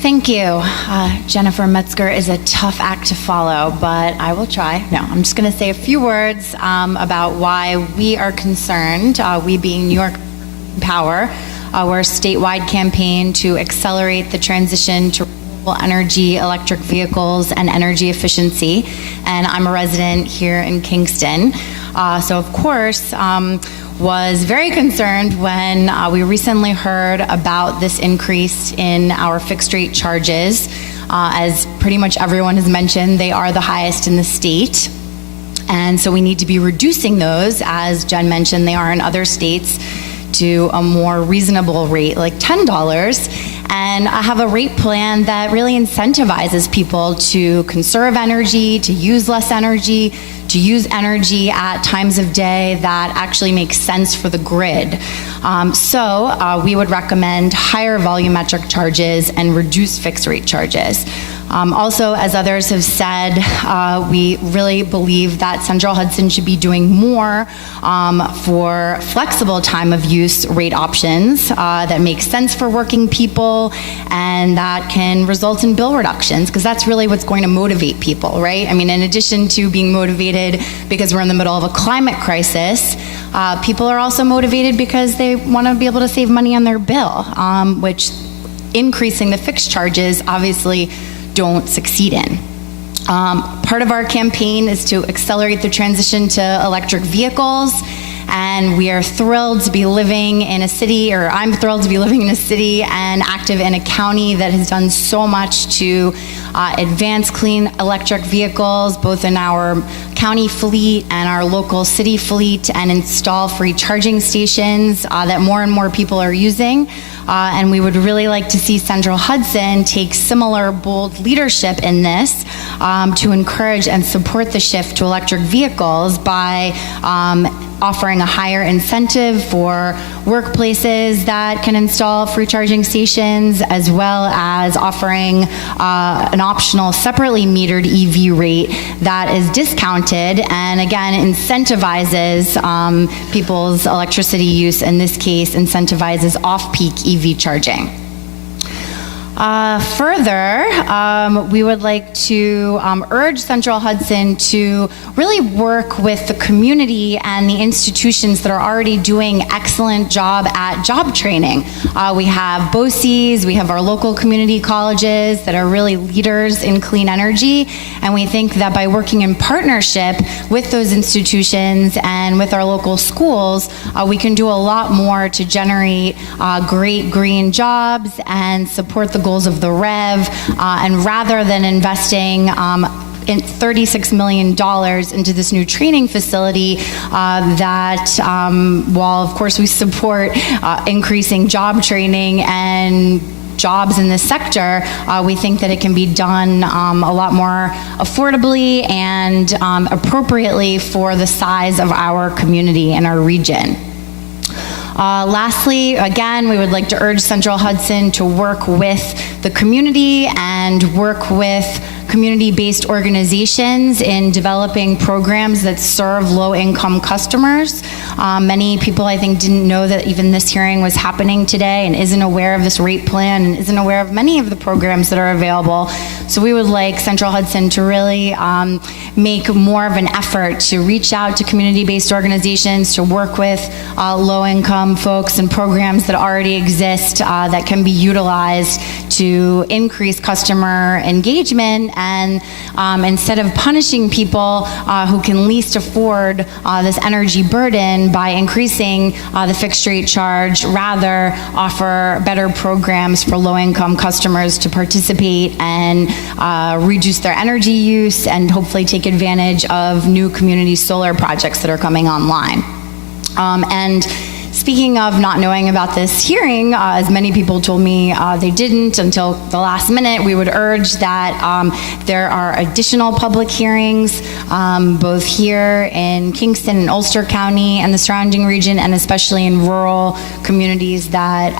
Thank you. Jennifer Metzger is a tough act to follow, but I will try. No, I'm just going to say a few words about why we are concerned, we being New York Power. We're a statewide campaign to accelerate the transition to renewable energy, electric vehicles, and energy efficiency. And I'm a resident here in Kingston. So of course, was very concerned when we recently heard about this increase in our fixed rate charges. As pretty much everyone has mentioned, they are the highest in the state. And so we need to be reducing those, as Jen mentioned, they are in other states, to a more reasonable rate, like $10. And I have a rate plan that really incentivizes people to conserve energy, to use less energy, to use energy at times of day that actually makes sense for the grid. So we would recommend higher volumetric charges and reduce fixed rate charges. Also, as others have said, we really believe that Central Hudson should be doing more for flexible time of use rate options that make sense for working people and that can result in bill reductions, because that's really what's going to motivate people, right? I mean, in addition to being motivated because we're in the middle of a climate crisis, people are also motivated because they want to be able to save money on their bill, which increasing the fixed charges obviously don't succeed in. Part of our campaign is to accelerate the transition to electric vehicles, and we are thrilled to be living in a city, or I'm thrilled to be living in a city and active in a county that has done so much to advance clean electric vehicles, both in our county fleet and our local city fleet, and install free charging stations that more and more people are using. And we would really like to see Central Hudson take similar bold leadership in this to encourage and support the shift to electric vehicles by offering a higher incentive for workplaces that can install free charging stations, as well as offering an optional separately metered EV rate that is discounted and again incentivizes people's electricity use. In this case, incentivizes off-peak EV charging. Further, we would like to urge Central Hudson to really work with the community and the institutions that are already doing excellent job at job training. We have BOCES, we have our local community colleges that are really leaders in clean energy, and we think that by working in partnership with those institutions and with our local schools, we can do a lot more to generate great green jobs and support the goals of the REV, and rather than investing in $36 million into this new training facility that, while of course we support increasing job training and jobs in this sector, we think that it can be done a lot more affordably and appropriately for the size of our community and our region. Lastly, again, we would like to urge Central Hudson to work with the community and work with community-based organizations in developing programs that serve low-income customers. Many people, I think, didn't know that even this hearing was happening today and isn't aware of this rate plan and isn't aware of many of the programs that are available. So we would like Central Hudson to really make more of an effort to reach out to community-based organizations, to work with low-income folks and programs that already exist that can be utilized to increase customer engagement, and instead of punishing people who can least afford this energy burden by increasing the fixed rate charge, rather offer better programs for low-income customers to participate and reduce their energy use and hopefully take advantage of new community solar projects that are coming online. And speaking of not knowing about this hearing, as many people told me they didn't until the last minute, we would urge that there are additional public hearings, both here in Kingston and Ulster County and the surrounding region, and especially in rural communities that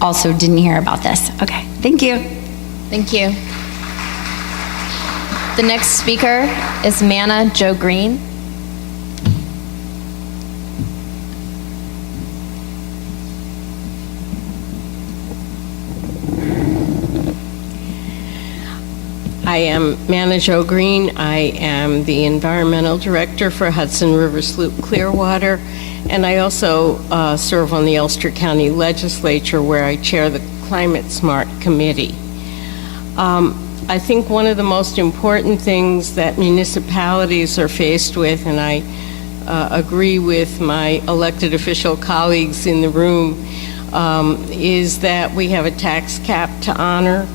also didn't hear about this. Okay, thank you. Thank you. The next speaker is Manna Jo Green. I am Manna Jo Green. I am the Environmental Director for Hudson River Sloop Clearwater, and I also serve on the Ulster County Legislature, where I chair the Climate Smart Committee. I think one of the most important things that municipalities are faced with, and I agree with my elected official colleagues in the room, is that we have a tax cap to honor,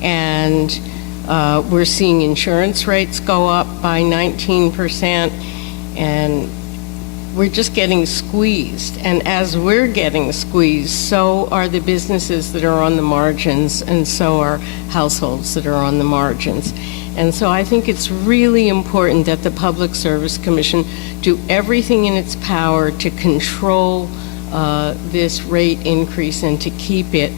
and we're seeing insurance rates go up by 19%, and we're just getting squeezed. And as we're getting squeezed, so are the businesses that are on the margins, and so are households that are on the margins. And so I think it's really important that the Public Service Commission do everything in its power to control this rate increase and to keep it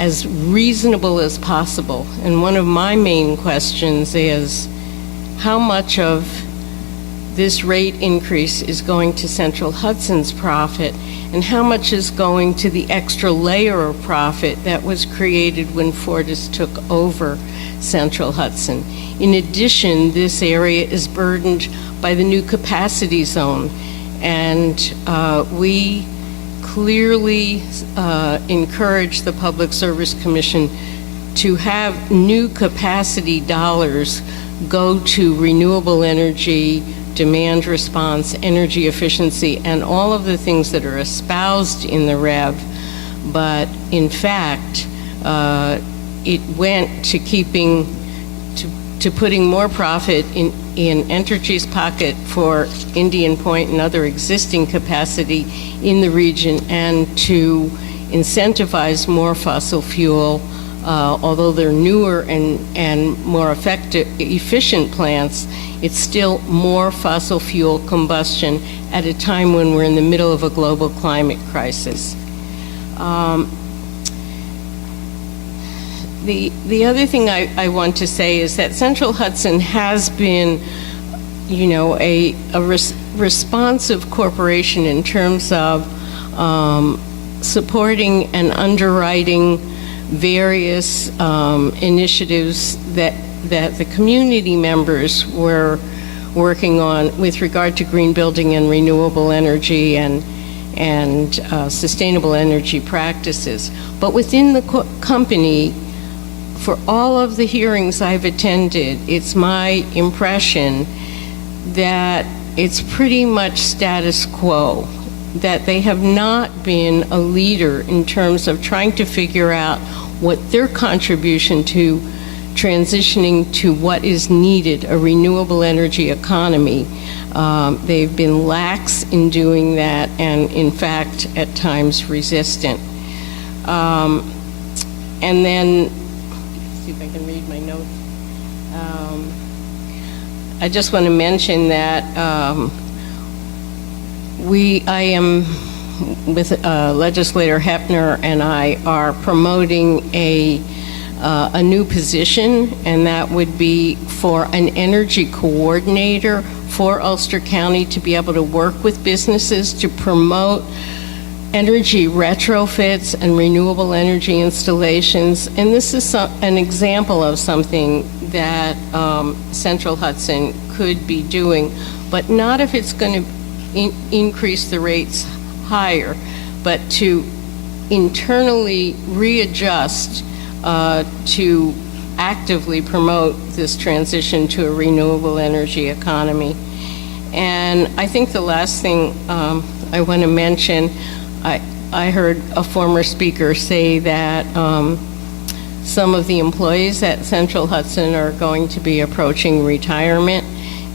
as reasonable as possible. And one of my main questions is how much of this rate increase is going to Central Hudson's profit, and how much is going to the extra layer of profit that was created when Fortis took over Central Hudson. In addition, this area is burdened by the new capacity zone, and we clearly encourage the Public Service Commission to have new capacity dollars go to renewable energy, demand response, energy efficiency, and all of the things that are espoused in the REV. But in fact, it went to to putting more profit in Entergy's pocket for Indian Point and other existing capacity in the region, and to incentivize more fossil fuel, although they're newer and more efficient plants. It's still more fossil fuel combustion at a time when we're in the middle of a global climate crisis. The other thing I want to say is that Central Hudson has been, you know, a responsive corporation in terms of supporting and underwriting various initiatives that the community members were working on with regard to green building and renewable energy and sustainable energy practices. But within the company, for all of the hearings I've attended, it's my impression that it's pretty much status quo, that they have not been a leader in terms of trying to figure out what their contribution to transitioning to what is needed, a renewable energy economy. They've been lax in doing that, and in fact, at times resistant. And then, see if I can read my notes. I just want to mention that I am with Legislator Hepner, and I are promoting a new position, and that would be for an energy coordinator for Ulster County to be able to work with businesses to promote energy retrofits and renewable energy installations. And this is an example of something that Central Hudson could be doing, but not if it's going to increase the rates higher, but to internally readjust to actively promote this transition to a renewable energy economy. And I think the last thing I want to mention, I heard a former speaker say that some of the employees at Central Hudson are going to be approaching retirement,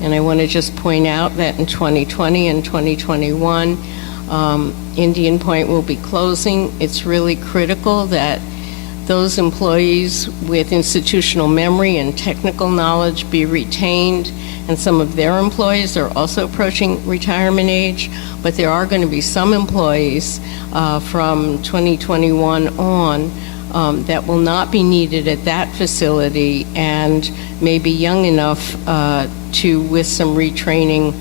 and I want to just point out that in 2020 and 2021, Indian Point will be closing. It's really critical that those employees with institutional memory and technical knowledge be retained, and some of their employees are also approaching retirement age, but there are going to be some employees from 2021 on that will not be needed at that facility and may be young enough to, with some retraining,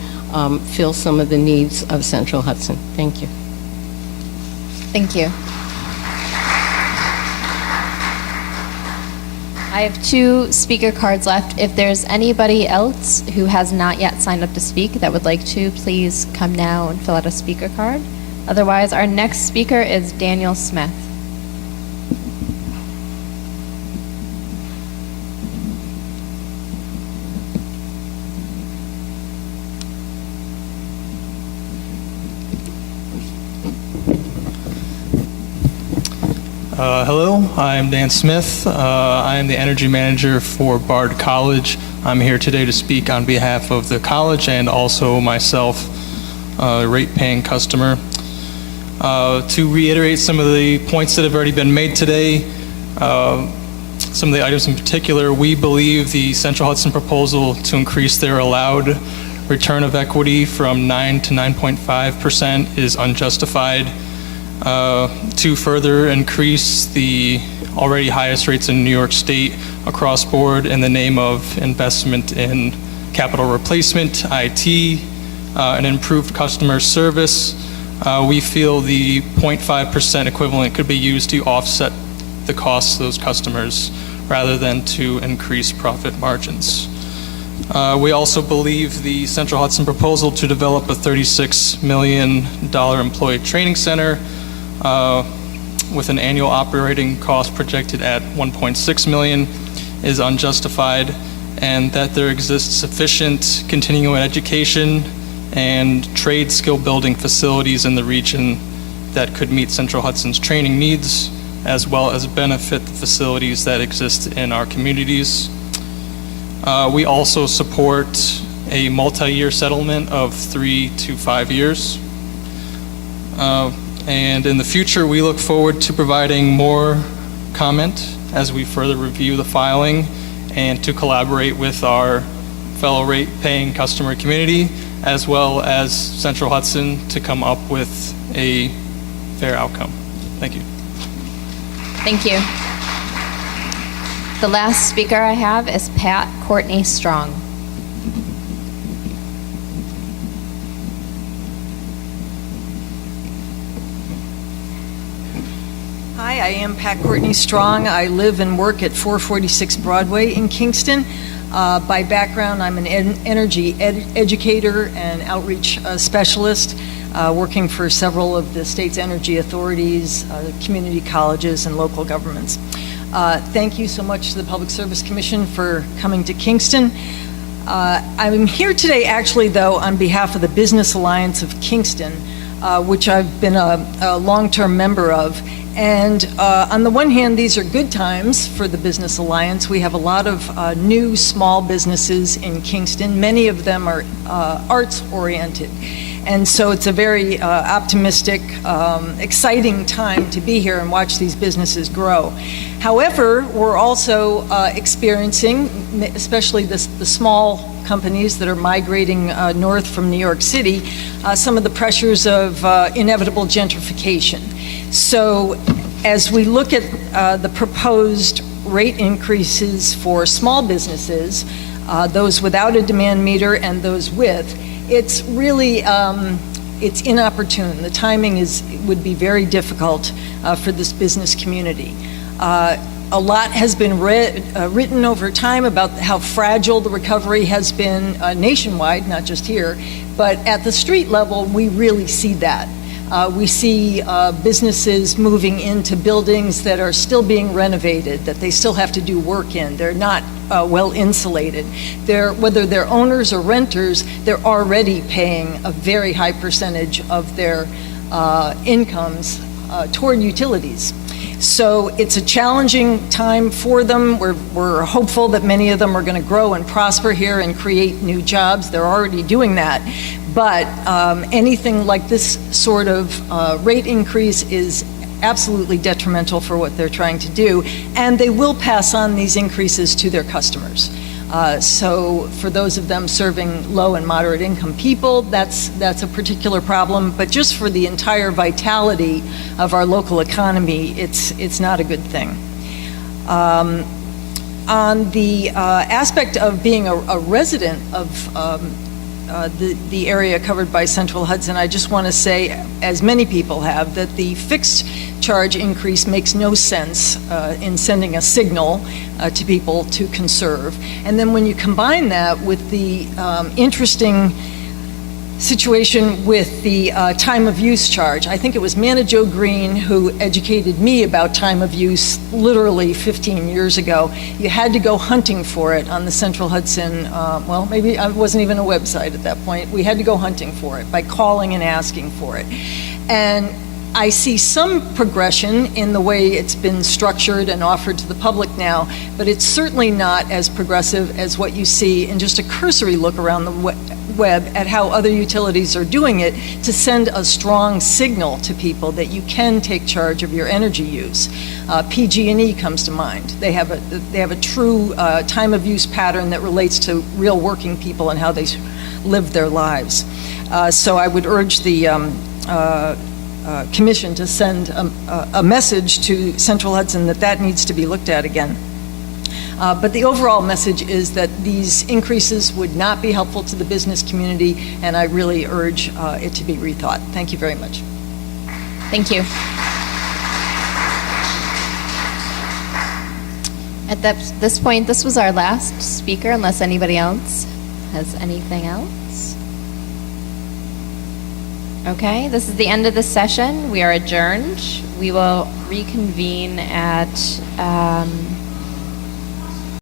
fill some of the needs of Central Hudson. Thank you. Thank you. I have 2 speaker cards left. If there's anybody else who has not yet signed up to speak that would like to, please come now and fill out a speaker card. Otherwise, our next speaker is Daniel Smith. Hello, I'm Dan Smith. I am the energy manager for Bard College. I'm here today to speak on behalf of the college and also myself, a rate-paying customer. To reiterate some of the points that have already been made today, some of the items in particular, we believe the Central Hudson proposal to increase their allowed return of equity from 9 to 9.5% is unjustified. To further increase the already highest rates in New York State across board in the name of investment in capital replacement, IT, and improved customer service, we feel the 0.5% equivalent could be used to offset the costs of those customers rather than to increase profit margins. We also believe the Central Hudson proposal to develop a $36 million employee training center with an annual operating cost projected at $1.6 million is unjustified, and that there exists sufficient continuing education and trade skill building facilities in the region that could meet Central Hudson's training needs, as well as benefit the facilities that exist in our communities. We also support a multi-year settlement of 3 to 5 years. And in the future, we look forward to providing more comment as we further review the filing and to collaborate with our fellow rate-paying customer community, as well as Central Hudson, to come up with a fair outcome. Thank you. Thank you. The last speaker I have is Pat Courtney Strong. Hi, I am Pat Courtney Strong. I live and work at 446 Broadway in Kingston. By background, I'm an energy educator and outreach specialist, working for several of the state's energy authorities, community colleges, and local governments. Thank you so much to the Public Service Commission for coming to Kingston. I'm here today, actually, though, on behalf of the Business Alliance of Kingston, which I've been a long-term member of. And on the one hand, these are good times for the Business Alliance. We have a lot of new small businesses in Kingston. Many of them are arts-oriented. And so it's a very optimistic, exciting time to be here and watch these businesses grow. However, we're also experiencing, especially the small companies that are migrating north from New York City, some of the pressures of inevitable gentrification. So as we look at the proposed rate increases for small businesses, those without a demand meter and those with, it's really it's inopportune. The timing would be very difficult for this business community. A lot has been written over time about how fragile the recovery has been nationwide, not just here, but at the street level, we really see that. We see businesses moving into buildings that are still being renovated, that they still have to do work in. They're not well insulated. Whether they're owners or renters, they're already paying a very high percentage of their incomes toward utilities. So it's a challenging time for them. We're hopeful that many of them are going to grow and prosper here and create new jobs. They're already doing that. But anything like this sort of rate increase is absolutely detrimental for what they're trying to do, and they will pass on these increases to their customers. So for those of them serving low and moderate income people, that's a particular problem, but just for the entire vitality of our local economy, it's not a good thing. On the aspect of being a resident of the area covered by Central Hudson, I just want to say, as many people have, that the fixed charge increase makes no sense in sending a signal to people to conserve. And then when you combine that with the interesting situation with the time of use charge. I think it was Manna Jo Green who educated me about time of use literally 15 years ago. You had to go hunting for it on the Central Hudson, well, maybe it wasn't even a website at that point. We had to go hunting for it by calling and asking for it. And I see some progression in the way it's been structured and offered to the public now, but it's certainly not as progressive as what you see in just a cursory look around the web at how other utilities are doing it to send a strong signal to people that you can take charge of your energy use. PG&E comes to mind. They have a true time of use pattern that relates to real working people and how they live their lives. So I would urge the Commission to send a message to Central Hudson that needs to be looked at again. But the overall message is that these increases would not be helpful to the business community, and I really urge it to be rethought. Thank you very much. Thank you. At this point, this was our last speaker, unless anybody else has anything else. Okay, this is the end of the session. We are adjourned. We will reconvene at